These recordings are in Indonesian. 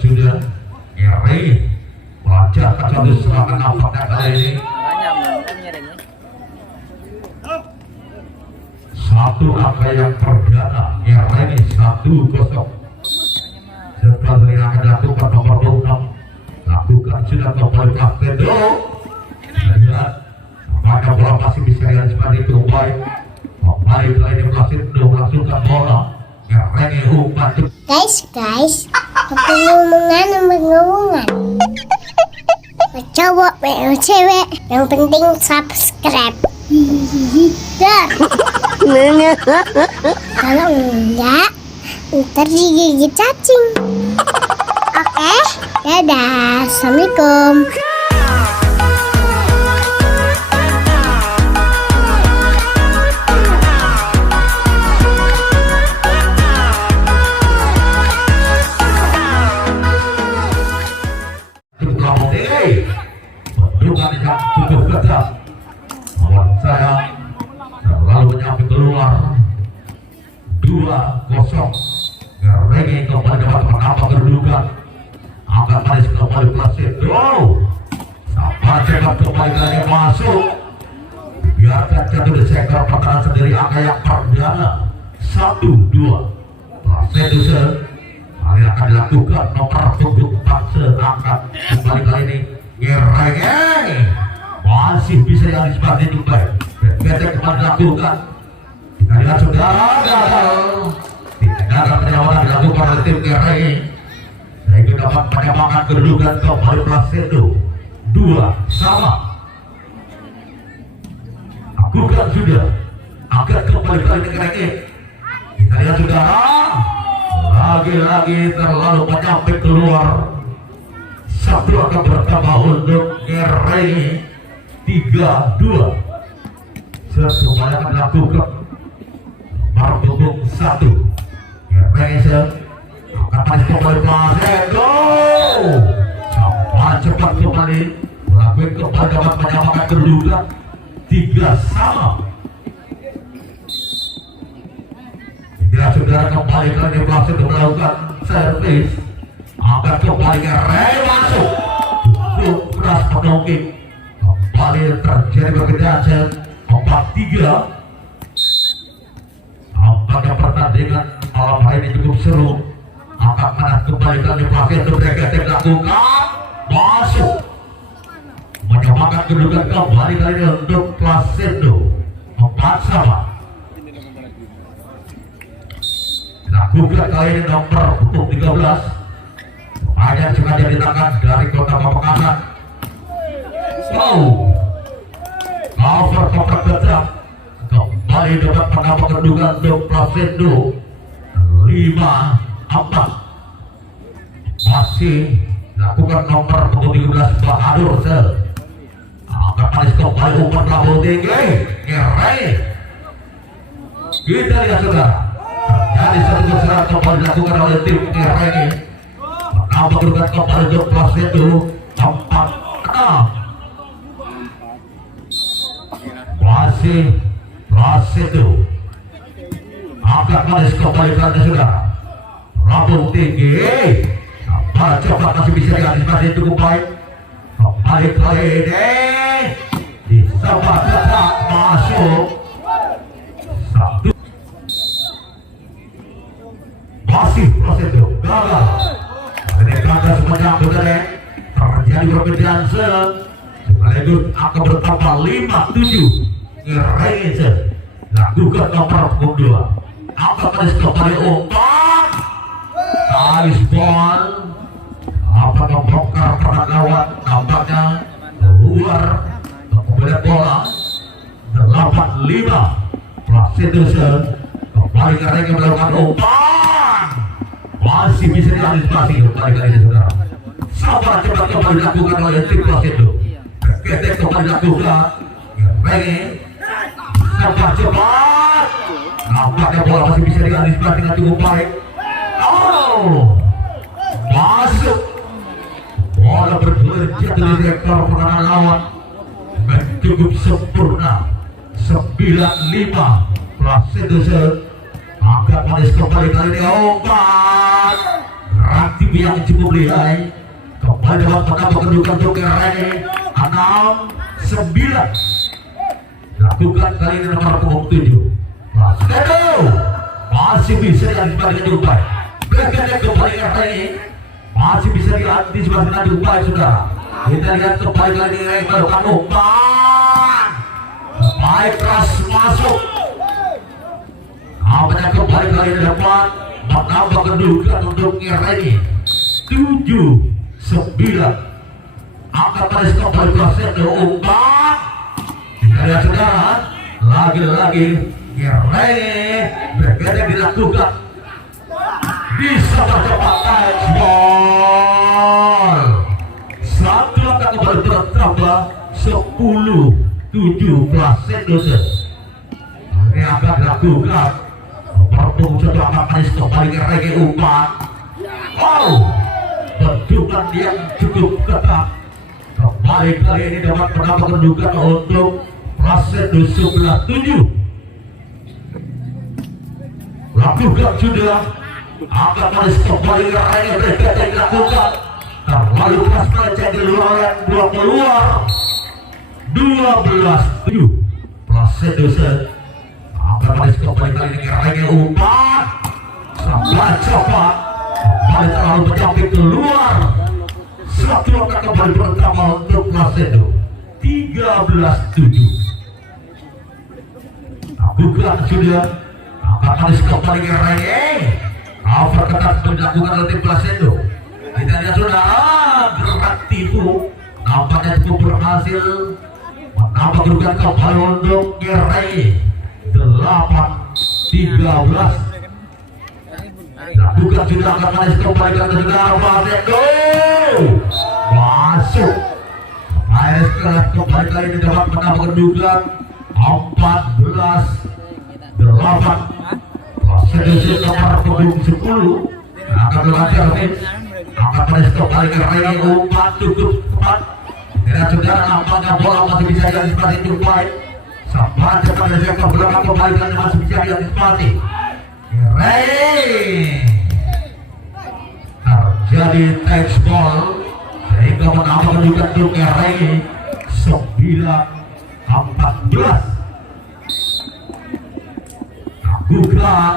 sudah ngeri melancarkan satu serangan nampaknya kali ini. Satu angka yang perdana ngeri 1-0. Setelah ini akan dilakukan nomor 26 lakukan sudah kembali Plasedo. Lihat apakah bola masih bisa diantisipasi itu baik. Kembali kali ini Plasedo melangsungkan bola ngeri umpan. Guys, ngomongan. Cowok, cewek, yang penting subscribe. Dar. Kalau enggak, ntar digigit cacing. Oke, dadah, assalamualaikum. Bentukan yang cukup ketat membuat saya terlalu menyamping keluar. 2-0. Ngerengek kembali dapat menambah kedudukan. Angkat manis kembali Plasedo. Sabar cepat kembali lagi masuk. Biarkan jatuh di sektor pertahanan sendiri angka yang perdana. 1-2. Plasedo kali akan dilakukan nomor punggung 4 seangkat kembali kali ini. Ngerengek masih bisa diantisipasi juga. Ketek kembali dilakukan. Kita lihat sudah gagal. Tidak ada perlawanan dilakukan oleh tim Ngerengek sehingga dapat menyamakan kedudukan kembali Plasedo 2-2. Lakukan sudah akan kembali kali ini Ngerengek. Kita lihat sudah lagi-lagi terlalu menyamping keluar. Satu akan bertambah untuk Ngerengek 3-2. Semuanya akan dilakukan nomor punggung 1 Ngerengek akan masih kembali Plasedo. Cepat kembali melakukan kembali dapat menyamakan kedudukan 3-3. Tidak saudara kembali kali Plasedo melakukan servis. Angkat kembali Ngerengek masuk. Cukup keras menungking. Kembali terjadi perbedaan 4-3. Nampaknya pertandingan malam hari ini cukup seru. Angkat kanan kembali kali Plasedo bergetek lakukan masuk. Menyamakan kedudukan kembali kali ini untuk Plasedo 4-3. Lakukan kali ini nomor punggung 13. Hanya sengaja di tangan dari Kota Pamekasan. Cover ketat. Kembali dapat menambah kedudukan untuk Plasedo 5-4. Masih lakukan nomor punggung 13 Bahadur Sel. Angkat manis kembali umpan lambung tinggi Ngerengek. Kita lihat saudara. Jadi satu keserangan kembali dilakukan oleh tim Ngerengek. Menambah kedudukan kembali untuk Plasedo 4-6. Masih Plasedo angkat manis kembali kali sudah lambung tinggi. Cepat masih bisa diantisipasi cukup baik. Kembali kali ini disebar ketat masuk. 1. Masih Plasedo gagal. Ini gagal semuanya benar. Terjadi perbedaan sekaligus akan bertambah 5-7. Ngerengek lakukan nomor punggung 2. Angkat manis kembali umpan. Nice ball. Apa membongkar perang lawan. Nampaknya keluar. Kemudian bola 8-5. Plasedo kembali Ngerengek melakukan umpan. Masih bisa diantisipasi kembali kali ini saudara. Sabar cepat kembali dilakukan oleh tim Plasedo. Ketek kembali dilakukan Ngerengek. Cepat. Nampaknya bola masih bisa diantisipasi dengan cukup baik. Masuk. Bola bergulir jatuh di sektor pertahanan lawan dengan cukup sempurna. 9-5. Plasedo angkat manis kembali kali ini umpan. Ranting yang cukup lihai. Kembali dapat menambah kedudukan untuk Rene 6-9. Lakukan kali ini nomor punggung 7. Prasetyo masih bisa diantisipasi dengan baik. Bergerak kembali Rene masih bisa diantisipasi dengan baik, saudara. Kita lihat kembali kali ini Rene melakukan umpan. Baik, keras masuk. Apanya kembali kali ini dapat menambah kedudukan untuk Rene 7-9. Angkat pada kembali Prasetyo umpan. Kita lihat, saudara, lagi-lagi Rene bergerak dilakukan. Bisa tercepat ball. Satu langkah kembali bertambah 10-7 Prasetyo. Ini akan dilakukan. Berpunggung satu angkat manis kembali ke Rene umpan. Wow, bentukan yang cukup ketat. Kembali kali ini dapat menambah kedudukan untuk Prasetyo 11-7. Lakukan sudah. Angkat manis kembali ke Rene bergerak dilakukan. Terlalu keras meleceh di luar yang dua keluar. 12-7 Prasetyo. Angkat manis kembali kali ini ke Rene umpan. Sampai cepat. Kembali terlalu menyamping keluar. Satu angka kembali pertama untuk Prasetyo 13-7. Lakukan sudah. Angkat manis kembali ke Rene. Over ketat dilakukan oleh tim Prasetyo. Kita lihat, saudara, gerak tipu nampaknya cukup berhasil menambah kedudukan kembali untuk Rene 8-13. Lakukan sudah angkat manis kembali ke saudara Prasetyo. Masuk. Air keras kembali kali ini dapat menambah kedudukan 14-8. Prasetyo nomor punggung 10 akan berhasil. Angkat manis kembali ke Rene umpan cukup tepat. Tidak, saudara, nampaknya bola masih bisa diantisipasi cukup baik. Sampai cepat dari sektor belakang kembali dan masih bisa diantisipasi. Rene terjadi touch ball sehingga menambah kedudukan untuk Rene 9-14. Lakukan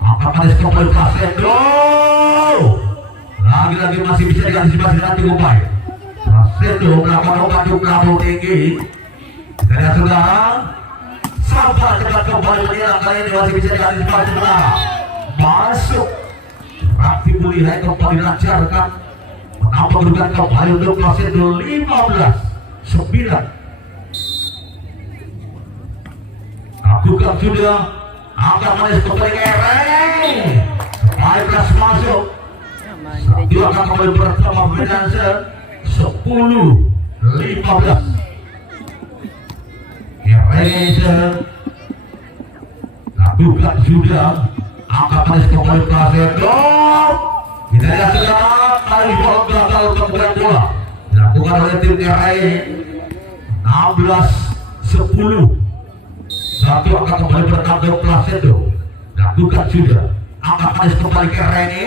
angkat manis kembali Prasetyo. Lagi-lagi masih bisa diantisipasi dengan cukup baik. Prasetyo melakukan umpan cukup melambung tinggi. Kita lihat, saudara, sabar cepat kembali menyerang kali ini masih bisa diantisipasi, saudara. Masuk. Rafi Mulihai kembali dilancarkan. Menambah kedudukan kembali untuk Prasetyo 15-9. Lakukan sudah. Angkat manis kembali ke Rene. Baik, keras masuk. Satu akan kembali bersama Finanse 10-15. Rene lakukan sudah. Angkat manis kembali Prasetyo. Kita lihat, saudara, kali bola gagal kemudian bola dilakukan oleh tim Rene 16-10. Satu angka kembali bertambah Prasetyo. Lakukan sudah. Angkat manis kembali ke Rene.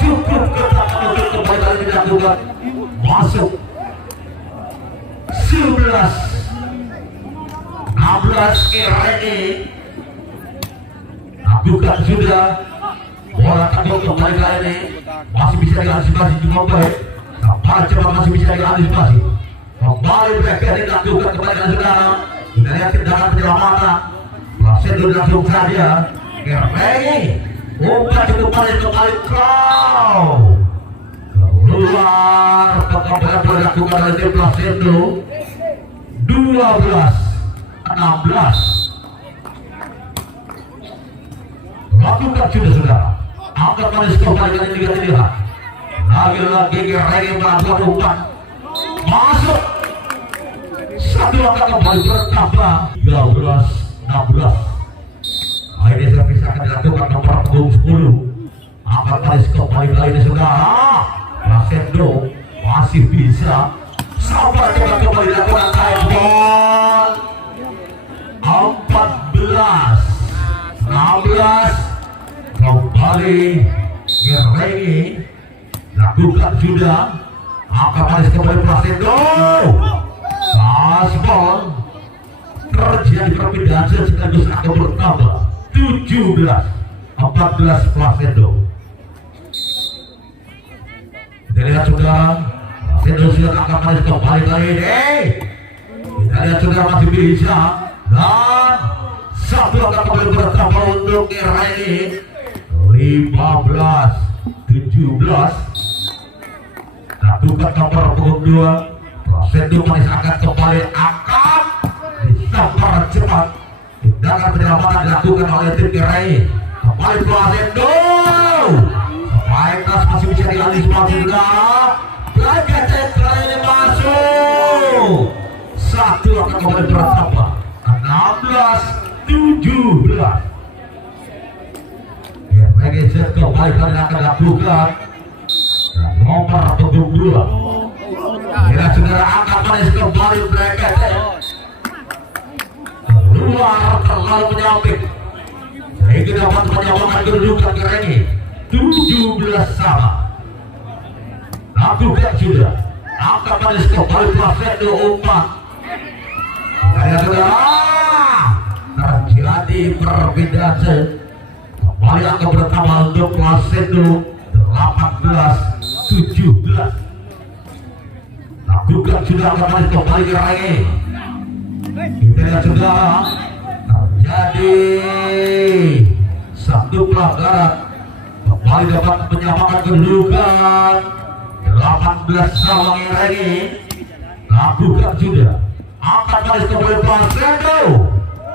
Cukup ketat untuk kembali kali dilakukan. Masuk 11-16 ke Rene. Lakukan sudah. Bola takut kembali kali ini masih bisa diantisipasi juga baik. Sampai cepat masih bisa diantisipasi. Kembali bergerak dilakukan kembali dengan saudara. Kita lihat tindakan penyelamatan. Prasetyo langsung saja ke Rene. Umpan cukup manis kembali kau. Keluar kembali dilakukan oleh tim Prasetyo 12-16. Lakukan sudah, saudara. Angkat manis kembali kali ini kita lihat. Lagi-lagi Rene melakukan umpan. Masuk. Satu angka kembali bertambah 13-16. Ini servis akan dilakukan nomor punggung 10. Angkat manis kembali kali ini, saudara. Prasetyo masih bisa. Sampai coba kembali dilakukan touch ball. 14-16. Kembali Rene lakukan sudah. Angkat manis kembali Plasendo. Gaspol. Terjadi perbedaan sekaligus akan bertambah 17-14 Plasendo. Kita lihat sudah Plasendo sudah angkat manis kembali kali ini. Kita lihat sudah masih bisa. Dan satu akan kembali bertambah untuk era ini 15-17. Lakukan nomor punggung 2. Plasendo manis akan kembali angkat. Disambar cepat. Tindakan penyelamatan dilakukan oleh tim Gerai. Kembali Plasendo. Baiklah masih bisa dialih juga. Belakang central ini masuk. Satu akan kembali bertambah 16-17. Ya, Regeser kembali kali akan dilakukan. Dan nomor punggung 2. Kira saudara angkat manis kembali Regeser. Keluar terlalu menyamping. Sehingga dapat menyamakan kedudukan Gerai. 17 sama. Lakukan sudah. Angkat manis kembali Plasendo umpan. Saya sudah terjadi perbedaan. Kembali akan bertambah untuk Plasendo 18-17. Lakukan sudah angkat manis kembali Gerai. Kita lihat sudah terjadi satu pelanggaran. Kembali dapat menyamakan kedudukan 18 sama Gerai. Lakukan sudah. Angkat manis kembali Plasendo.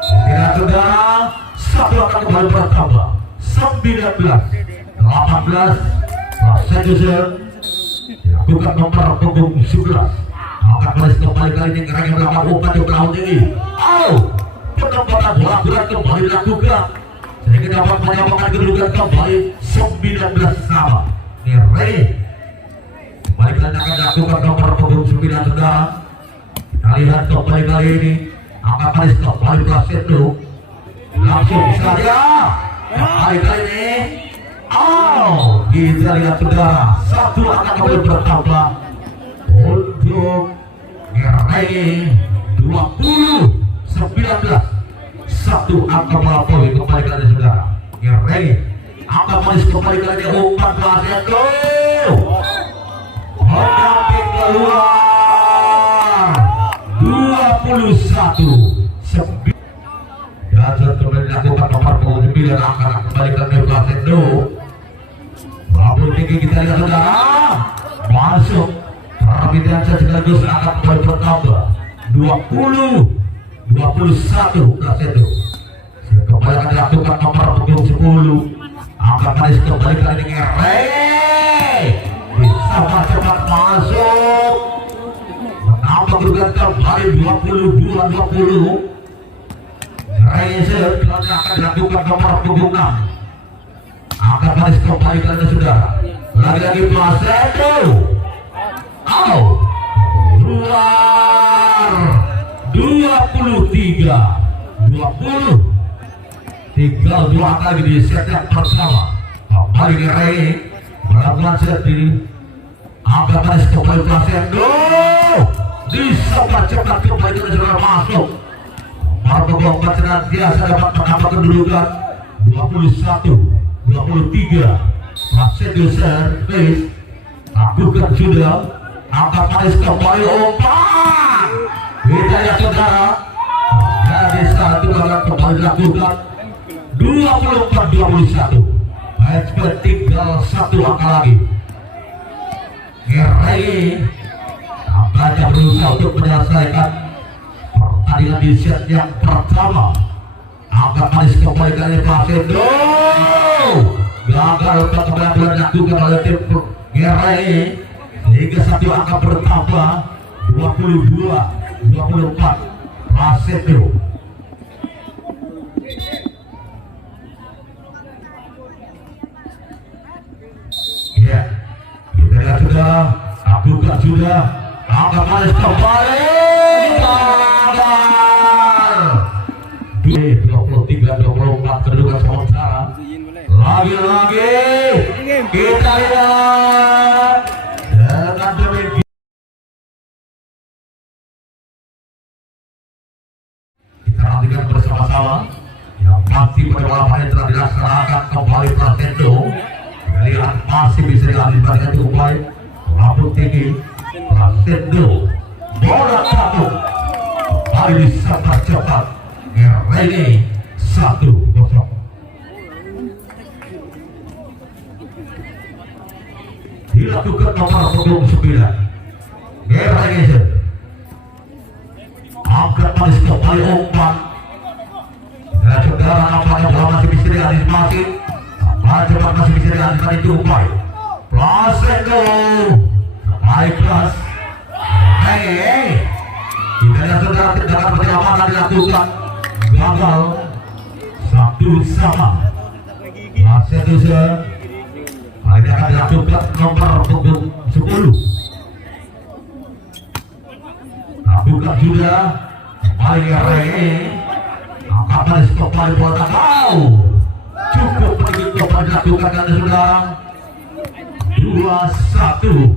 Tidak sudah. Satu akan kembali bertambah 19-18. Plasendo dilakukan nomor punggung 11. Angkat manis kembali kali ini Gerai melakukan umpan di belakang tinggi. Penempatan bola berat kembali dilakukan sehingga dapat menyamakan kedudukan kembali 19 sama. Gerai kembali kali akan dilakukan nomor punggung 9 sudah. Kita lihat kembali kali ini angkat manis kembali Plasendo. Langsung saja kembali kali ini. Kita lihat sudah satu akan kembali bertambah untuk Gerai 20-19. Satu angka melampaui kembali kali saudara. Gerai angka manis kembali kali ini umpan Plasendo. Mendamping keluar 21-9. Dan kembali dilakukan nomor punggung 9. Angka kembali kali Plasendo. Babul tinggi kita lihat saudara. Masuk. Perbedaan sekaligus akan kembali bertambah 20-21 Plasendo. Kembali akan dilakukan nomor punggung 10. Angkat manis kembali kali ini Gerai. Bisa cepat masuk. Menambah kedudukan kembali 22-20. Gerai kali akan dilakukan nomor punggung 6. Angkat manis kembali kali ini sudah. Lagi-lagi Plasendo. Keluar 23-20. Tinggal 2 angka lagi di set yang pertama. Kembali Gerai melakukan set ini. Angkat manis kembali Plasendo. Disambar cepat kembali ke saudara masuk. Nomor punggung 4 senantiasa dapat menambah kedudukan 21-23. Plasendo servis. Lakukan sudah. Angkat manis kembali umpan. Kita lihat saudara. Jadi satu kali kembali dilakukan 24-21. Match tinggal satu angka lagi. Gerai tampaknya berusaha untuk menyelesaikan pertandingan di set yang pertama. Angkat manis kembali kali Plasendo. Gagal untuk kembali dilakukan oleh tim Gerai. Sehingga satu angka bertambah 22-24 Plasendo. Ya, kita lihat sudah, lakukan sudah, angkat manis kembali, gagal. 23-24 kedudukan sementara. Lagi-lagi kita lihat kembali Prasendo. Lihat masih bisa dialihkan dengan cukup baik. Rambut tinggi Prasendo. Bola satu. Kembali diserang cepat. Rene 1-0. Dilakukan nomor punggung 9. Rene. Angkat manis kembali umpan. Dan saudara nampaknya bola masih bisa diantisipasi. Cepat masih bisa diantisipasi cukup baik. Prasendo. Baik keras. Tidak saudara tindakan perlawanan dilakukan. Gagal. 1-1. Prasendo ini akan dilakukan nomor punggung 10. Bukan sudah kembali Rene. Angkat kembali bola tahu cukup sedikit kembali dilakukan dan sudah 2-1.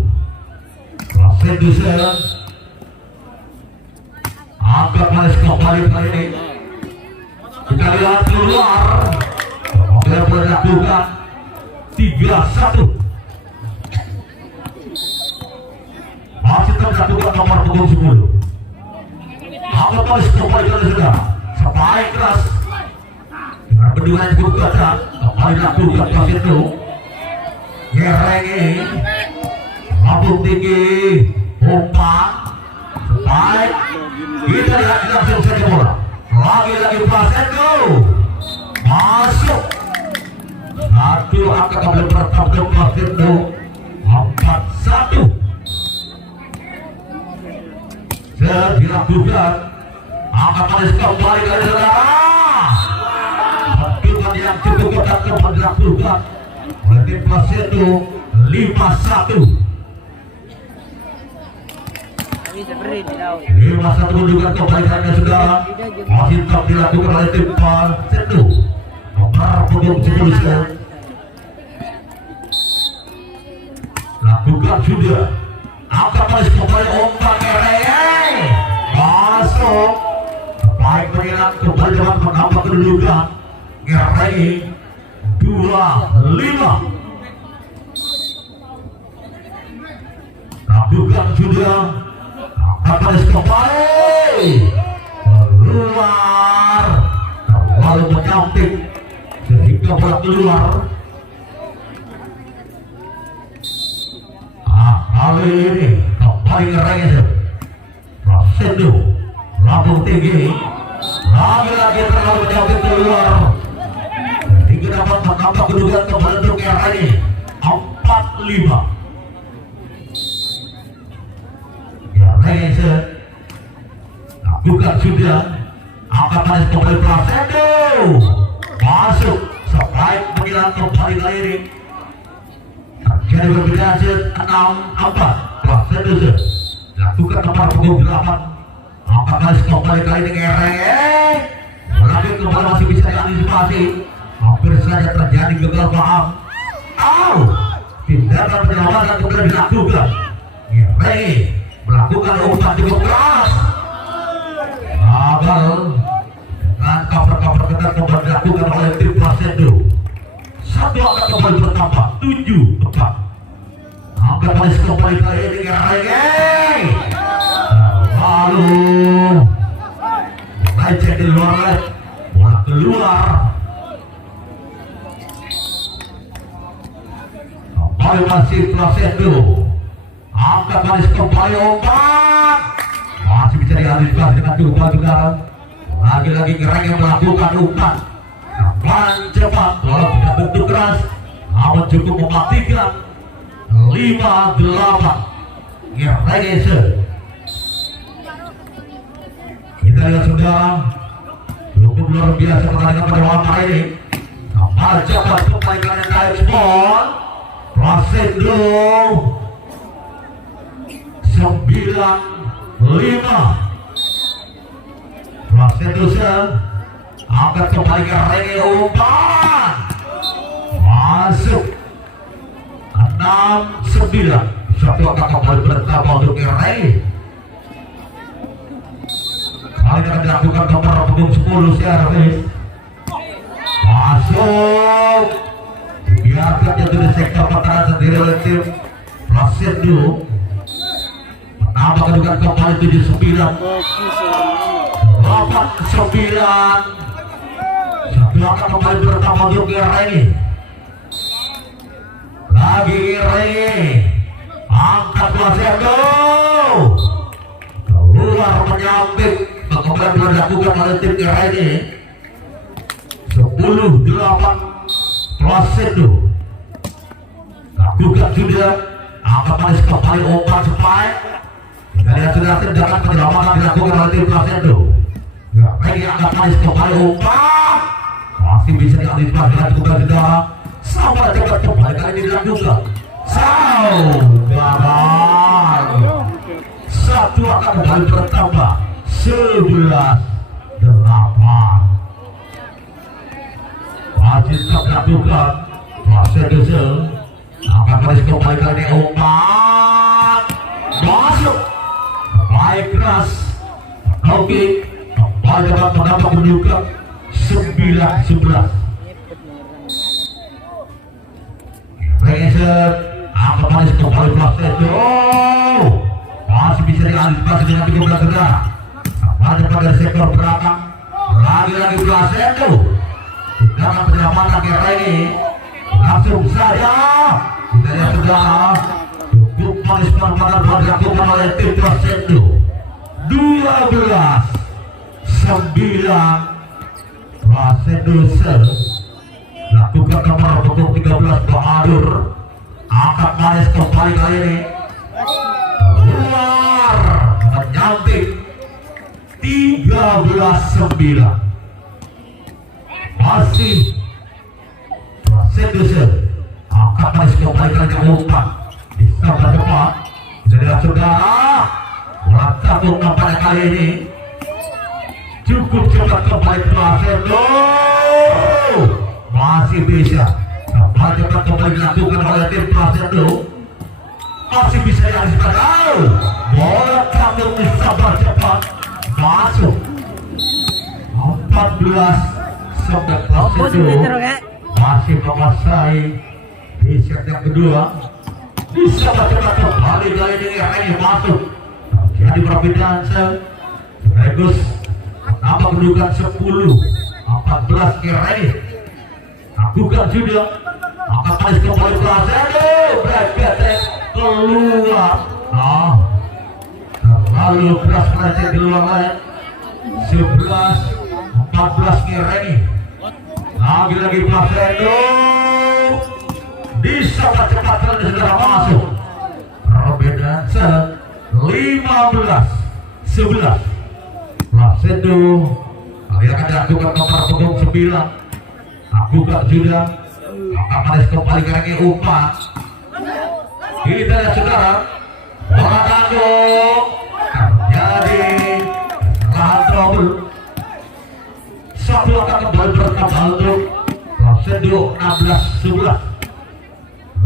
Prasendo angkat kembali kali ini. Kita lihat keluar. Kemudian boleh dilakukan 3-1. Masih terlakukan nomor punggung 10. Angkat kembali kali sudah. Sebaik keras dengan bendungan yang cukup ketat. Kembali dilakukan Prasendo. Rene rambut tinggi umpan sebaik. Kita lihat langsung saja bola. Lagi-lagi Prasendo masuk. Satu angka kembali pertama Prasendo 4-1. Dilakukan angkat manis kembali dari saudara. Bentukan yang cukup ketat kembali dilakukan oleh tim Prasendo 5-1. 5-1 menunjukkan kebaikan saudara. Masih tetap dilakukan oleh tim Prasendo. Nomor punggung 10. Lakukan sudah. Angkat manis kembali umpan Rene. Masuk. Baik mengilang kembali dapat menambah kedudukan. Rene 2-5. Lakukan sudah. Angkat kembali keluar. Terlalu menyamping sehingga bola keluar. Kali ini kembali Rene. Prasendo lambung tinggi. Lagi-lagi terlalu menyamping keluar. Hingga dapat menambah kedudukan kembali untuk Rene 4-5. Rene lakukan sudah. Angkat manis kembali Prasendo. Masuk. Sebaik mengilang kembali Rene. Jadi berbeda hasil 6-4. Prasendo lakukan nomor punggung 8. Angkat manis kembali kali ini Rene. Melanjut kembali masih bisa diantisipasi. Hampir saja terjadi gagal paham. Tindakan penyelamatan kemudian dilakukan. Rene melakukan umpan cukup keras. Gagal. Dengan cover-cover ketat kembali dilakukan oleh tim Prasendo. Satu angka kembali bertambah 7-4. Angkat manis kembali kali ini Rene. Lalu lecet di luar net. Bola keluar. Kembali masih Prasendo. Angkat manis kembali umpan. Masih bisa diantisipasi dengan cukup bagus. Lagi-lagi Rene melakukan umpan. Umpan cepat walau tidak bentuk keras, namun cukup mematikan. 5-8. Rene. Kita lihat saudara, cukup luar biasa pertandingan pada malam hari ini. Kembali cepat kembalikan yang naik sport. Prasendo 9-5. Prasendo angkat kembali ke Rene umpan. Masuk 6-9. Satu angka kembali bertambah untuk Rene. Kali ini akan dilakukan nomor punggung 10 servis. Masuk. biarkan jatuh di sektor pertahanan sendiri oleh tim Rosendo. Menambah kedudukan kembali 79 8-9. Satu akan kembali bertambah untuk Reni. Lagi Reni angkat Rosendo keluar menyambit. Kembali dilakukan oleh tim Reni. 10-8 Rosendo. Lakukan sudah. Angkat manis kembali umpan cepat. Kita lihat sudah tindakan penyelamatan dilakukan oleh tim Rosendo. Reni angkat manis kembali umpan. Masih bisa diantisipasi dengan cukup sudah. Sampai cepat kembali kali ini dilakukan. Gagal. Satu akan kembali bertambah 11-8. Masih tetap dilakukan. Rosendo akan manis kembali kali ini umpan. Masuk. Baik keras. Oke. Kembali dapat mendapat kedudukan 9-11. Reser angkat manis kembali Rosendo. Masih bisa diantisipasi dengan 13 saudara. Kembali pada sektor belakang. Lagi-lagi Rosendo. Tindakan penyelamatan ke Reni. Langsung saja. Kita lihat saudara. Cukup manis pada dilakukan oleh tim Rosendo. 12-9. Rosendo lakukan nomor punggung 13 Bahadur. Angkat manis kembali kali ini keluar menyambit 13-9. Masih Rosendo angkat manis kembali kali ini umpan di sebelah depan. Jadi saudara bola satu nampaknya kali ini cukup cepat kembali Rosendo. Masih bisa kembali cepat kembali dilakukan oleh tim Rosendo. Masih bisa diantisipasi. Bola kabur sabar cepat masuk 14-9. Rosendo masih menguasai di set yang kedua. Bisa cepat kembali kali ini Reni masuk. Jadi perbedaan sekaligus menambah kedudukan 10-14 ke Reni. Lakukan sudah. Angkat manis kembali Rosendo. Bergetek keluar. Terlalu keras melenceng di luar lain. 11-14 ke Reni. Lagi-lagi Rosendo. Bisa cepat kali segera masuk. Perbedaan 15-11. Rosendo kali akan dilakukan nomor punggung 9. Lakukan sudah. Angkat manis kembali kali umpan. Kita lihat saudara. Bola tanggung. Terjadi kesalahan trouble. Satu akan kembali bertambah untuk Rosendo 16-11.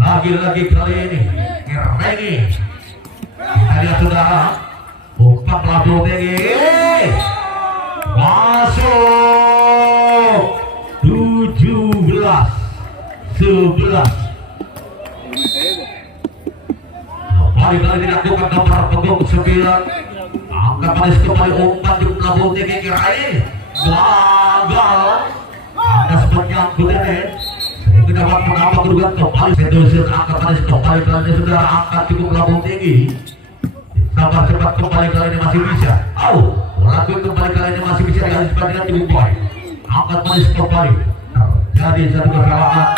Lagi-lagi kali ini Reni. Kita lihat saudara. Umpan pelabur tinggi. Masuk 17-11. Kembali kali dilakukan nomor punggung 9. Angkat manis kembali umpan di pelabur tinggi Reni. Gagal. Ada sepanjang ini. Sehingga dapat menambah kedudukan kembali. Sedosin angkat manis kembali kali saudara. Angkat cukup pelabur tinggi. Sabar cepat kembali kali ini masih bisa. Melakukan kembali kali ini masih bisa diantisipasi dengan cukup baik. Angkat manis kembali. Jadi satu kesalahan.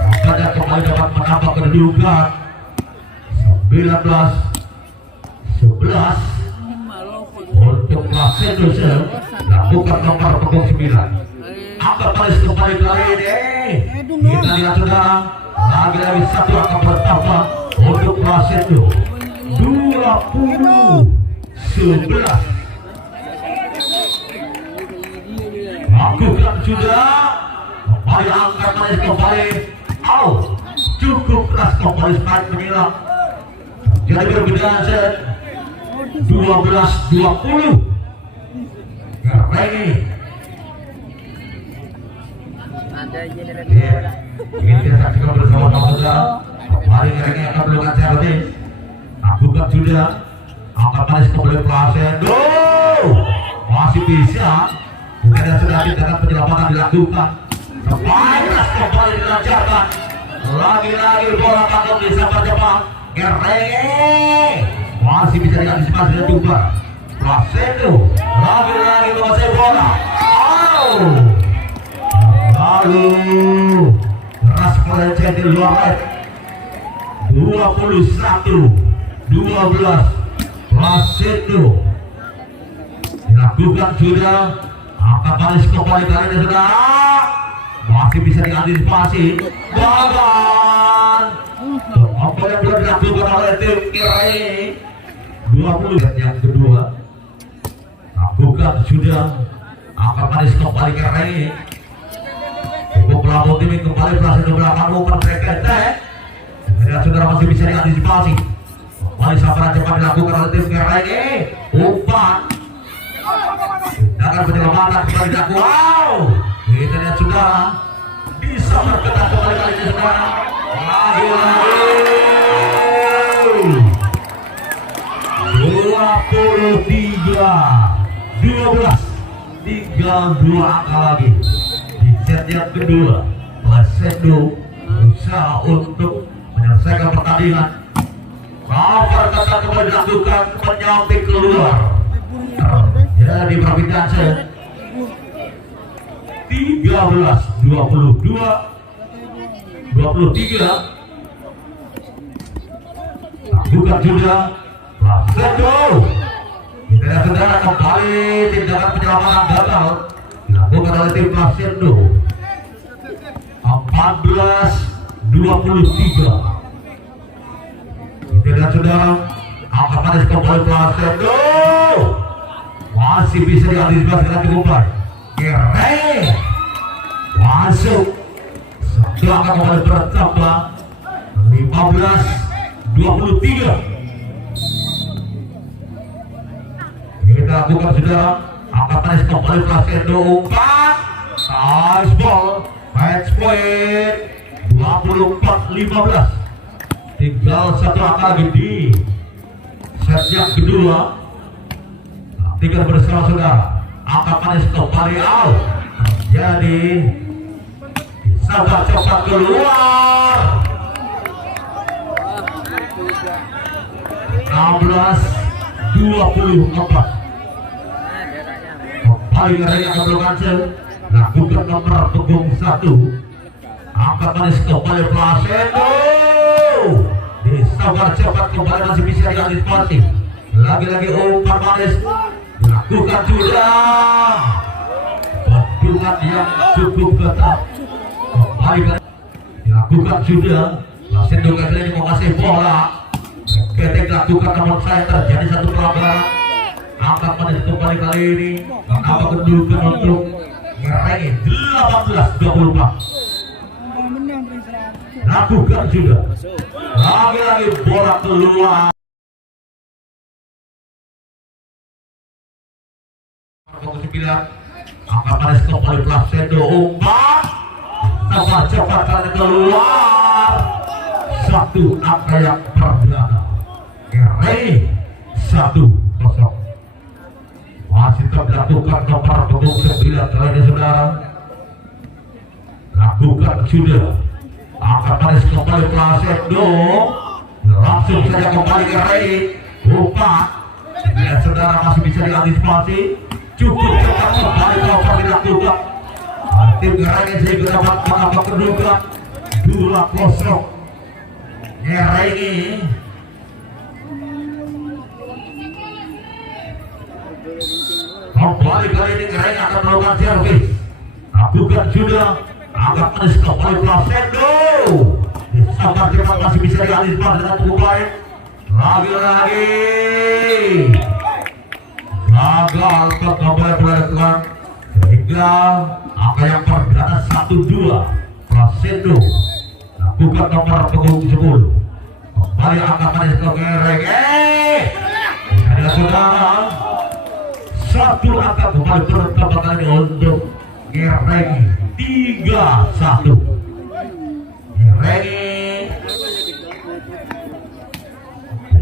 Angkatnya kembali dapat menambah kedudukan 19-11 untuk Rosendo. Lakukan nomor punggung 9. Angkat manis kembali kali ini. Kita lihat saudara. Lagi-lagi satu akan bertambah untuk Rosendo. 20-11. Lakukan sudah. Kembali angkat manis kembali. Cukup keras kembali spike menyilang. Jadi perbedaan set 12-20. Reni. Ini kita saksikan bersama-sama saudara. Kembali Ngerengek akan melakukan servis. Lakukan sudah. Angkat manis kembali Placendo. Masih bisa. Bukan yang sudah tindakan penyelamatan dilakukan. Sebaiknya kembali dilancarkan. Lagi-lagi bola tangkap di sahabat Jepang. Ngerengek masih bisa diantisipasi dan juga Placendo lagi-lagi menguasai bola. Lalu keras melenceng di luar net. 21-12 Placendo dilakukan sudah. Angkat manis kembali kali ini sudah masih bisa diantisipasi. Gagal. Apa yang belum dilakukan oleh tim Ngerengek 20 yang kedua. Lakukan sudah. Angkat manis kembali Ngerengek. Cukup pelabur tim kembali Placendo belakang bukan mereka. Dan saudara masih bisa diantisipasi. Kembali sabaran cepat dilakukan oleh tim Ngerengek. Umpan. Tindakan penyelamatan kembali dilakukan. Wow. Kita lihat saudara. Bisa berketat kembali kali ini saudara. Lagi-lagi 23-12 tinggal 2 angka lagi di set yang kedua. Placendo berusaha untuk menyelesaikan pertandingan. Cover ketat kembali dilakukan menyamping keluar. Jadi perpindahan 13-22 23 lakukan sudah Placendo. Kita lihat saudara kembali tindakan penyelamatan gagal dilakukan oleh tim Placendo. 14-23 kita lihat saudara. Angkat manis kembali Placendo masih bisa diantisipasi dengan cukup baik. Ngerengek masuk. Satu angka kembali bertambah 15-23. Kita lakukan saudara. Angkat manis kembali Placendo. Umpan nice ball. Match point 24-15. Tinggal 1 angka lagi di set yang kedua. Tinggal bersama saudara. Angkat manis kembali out. Jadi sabar cepat keluar. 16-24. Kembali Ngerengek akan melakukan lakukan nomor punggung 1. Angkat manis kembali Placendo. Sabar cepat kembali masih bisa diantisipasi. Lagi-lagi umpan manis dilakukan sudah. Bendungan yang cukup ketat kembali dilakukan sudah. Placendo kali ini mau kasih bola. Ketek lakukan namun saya terjadi satu pelanggaran. Angkat manis kembali kali ini. Kenapa kedudukan untuk Ngerengek 18-24. Lakukan sudah. Lagi-lagi bola keluar. Fokus 9. Angkat manis kembali Placendo. Umpan cepat kali keluar. 1 angka yang berbeda. Ngerengek 1-0. Masih tetap dilakukan nomor punggung 9 kali ini saudara. Lakukan sudah. Angkat manis kembali Placendo. Langsung saja kembali Ngerengek. Umpan. Lihat saudara masih bisa diantisipasi. Cukup cepat kembali cover dilakukan. Tim Ngerengek sehingga dapat menambah kedudukan 2-0. Ngerengek kembali kali ini Ngerengek akan melakukan servis. Lakukan sudah. Angkat manis kembali Placendo. Sabar cepat masih bisa diantisipasi dengan cukup baik. Lagi-lagi gagal kembali dilakukan sehingga angka yang perdana 1-2. Placendo lakukan nomor punggung 10. Kembali angkat manis ke Ngerengek. Ada saudara. 1 angka kembali bertambah kali untuk Ngerengek 3-1. Regi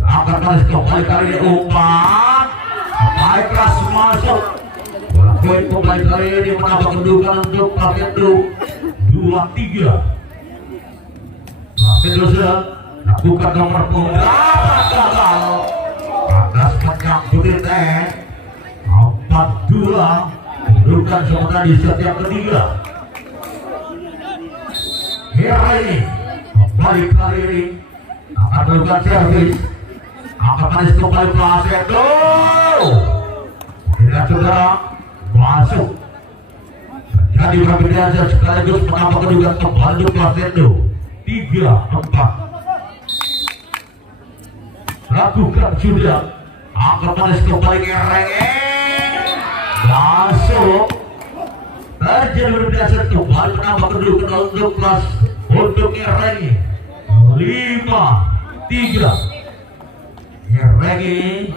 angkat manis kembali kali ini umpan baik keras masuk. Poin kembali kali ini menambah kedudukan untuk Prasetyo 2-3. Prasetyo sudah lakukan nomor punggung gagal. Atas menyambut teh 4-2. Kedudukan sementara di set yang ketiga. Hera ini kembali kali ini akan melakukan servis. Angkat manis kembali Prasetyo. Tidak saudara masuk. Jadi perbedaan sekaligus menambah kedudukan kembali untuk Prasetyo 3-4. Lakukan sudah. Angkat manis kembali ke Regi. Masuk. Terjadi berdasar kembali menambah kedudukan untuk kelas untuk Regi 5-3. Regi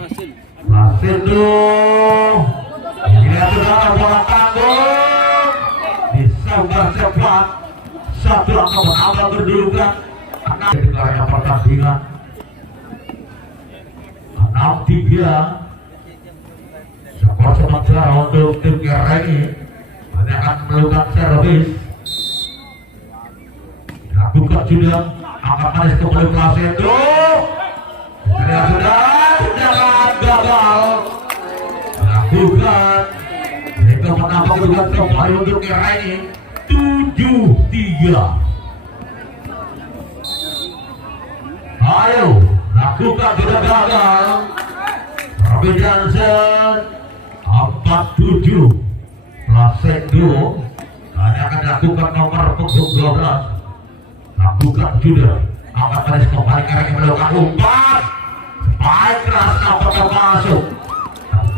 Prasetyo tidak saudara bola tanggung disambar cepat. Satu angka menambah kedudukan 6 deklarasi pertandingan 6-3. Skor sementara untuk tim Regi hanya akan melakukan servis. Lakukan sudah. Angkat manis kembali Prasetyo. Tidak sudah. Jangan gagal. Lakukan. Mereka menambah kedudukan kembali untuk Regi 7-3. Ayo lakukan, sudah gagal. Perbedaan set 4-7. Prasetyo hanya akan lakukan nomor punggung 12. Lakukan sudah. Angkat manis kembali ke Regi melakukan umpan. Baik keras nampaknya masuk.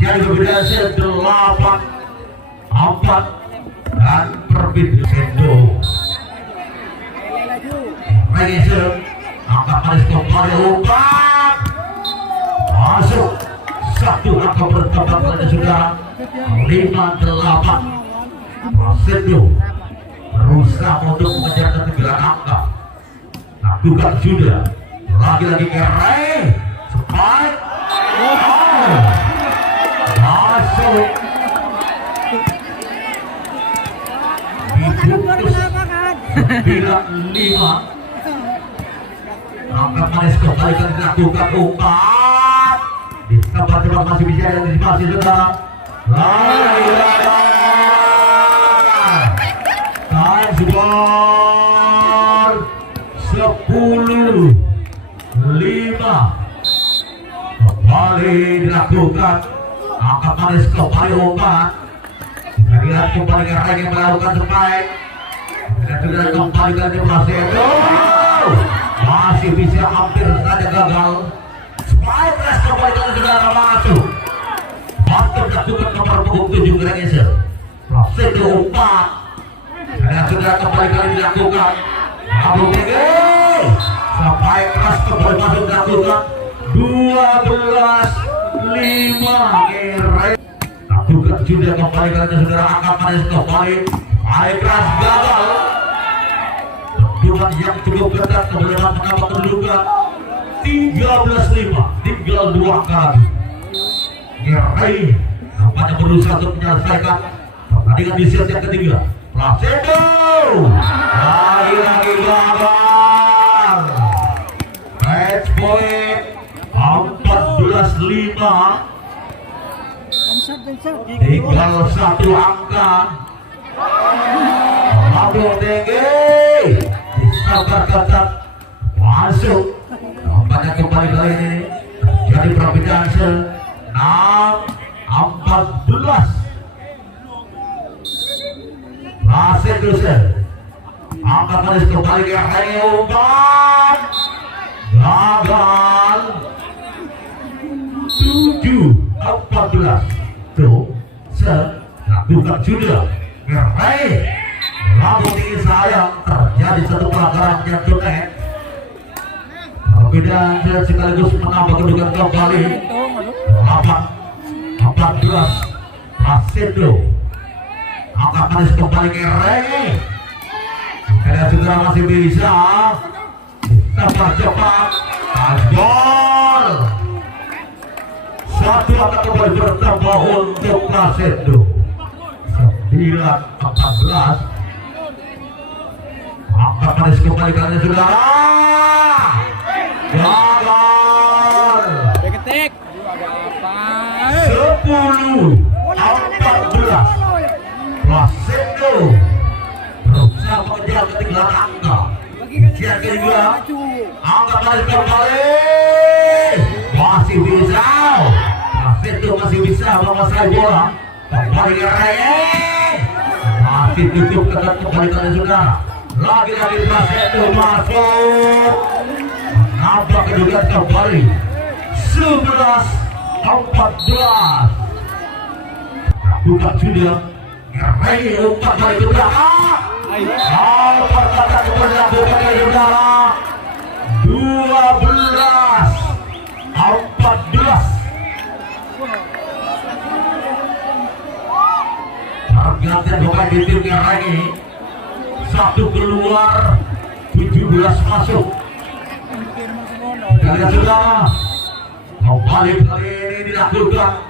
Jadi perbedaan set 8-4 dan perbedaan Prasetyo. Regi set angkat manis kembali umpan. Masuk. Satu angka bertambah pada saudara 5-8. Prasetyo berusaha untuk mengejar ketinggalan angka. Lakukan sudah. Lagi-lagi ke Regi. Spike. Masuk. Diputus 9-5. Angkat manis kembali kan dilakukan umpan. Disambar cepat masih bisa antisipasi saudara. Time skor 10-5. Kembali dilakukan. Angkat manis kembali umpan. Kita lihat kembali ke Regi melakukan spike. Dan sudah kembali ke Prasetyo. Masih bisa hampir saja gagal. Spike press kembali ke saudara masuk. Mantap lakukan nomor punggung 7 Regi. Prasetyo umpan. Dan sudah kembali kali dilakukan. Abu Tinggi. Spike press kembali masuk dilakukan. 12-5. Lakukan sudah kembali kali saudara. Angkat manis kembali. Spike press gagal. Kedudukan yang cukup ketat kemudian menambah kedudukan 13-5. Tinggal 2 kali. Regi nampaknya berusaha untuk menyelesaikan pertandingan di set yang ketiga. Prasetyo lagi-lagi gagal. Match point 14-5. Tinggal 1 angka. Abu Tinggi disambar ketat masuk. Nampaknya kembali kali ini jadi perbedaan 6-14. Prasetyo angkat manis kembali ke Regi umpan. Gagal. 7-14. Tuh lakukan sudah. Regi lalu tinggi sayang terjadi satu pelanggaran yang tunai. Perbedaan sekaligus menambah kedudukan kembali 8-14. Prasetyo angkat manis kembali ke Regi. Kalian sudah masih bisa sabar cepat. Gol. Satu angka kembali bertambah untuk Prasetyo. 9-14. Angka manis kembali kalian sudah. Gagal. Ketik. Ada apa? 10-14. Prasetyo berusaha mengejar ketinggalan angka. Siap kedua, angka manis kembali. Masih bisa. Prasetyo masih bisa menguasai bola. Kembali ke Rey. Masih tutup ketat kembali kalian sudah. Lagi-lagi Prasetyo masuk. Nampak kedudukan kembali 11-14. Bukan sudah. Rey umpan balik ke belakang. Pertama kembali dilakukan oleh saudara. 12-14. Pergantian pemain di tim Rey. Satu keluar, 17 masuk. Kalian sudah kembali kali ini dilakukan.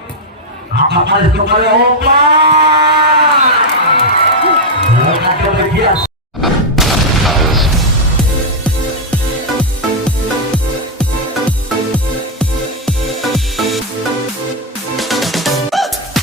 Angkat manis kembali umpan.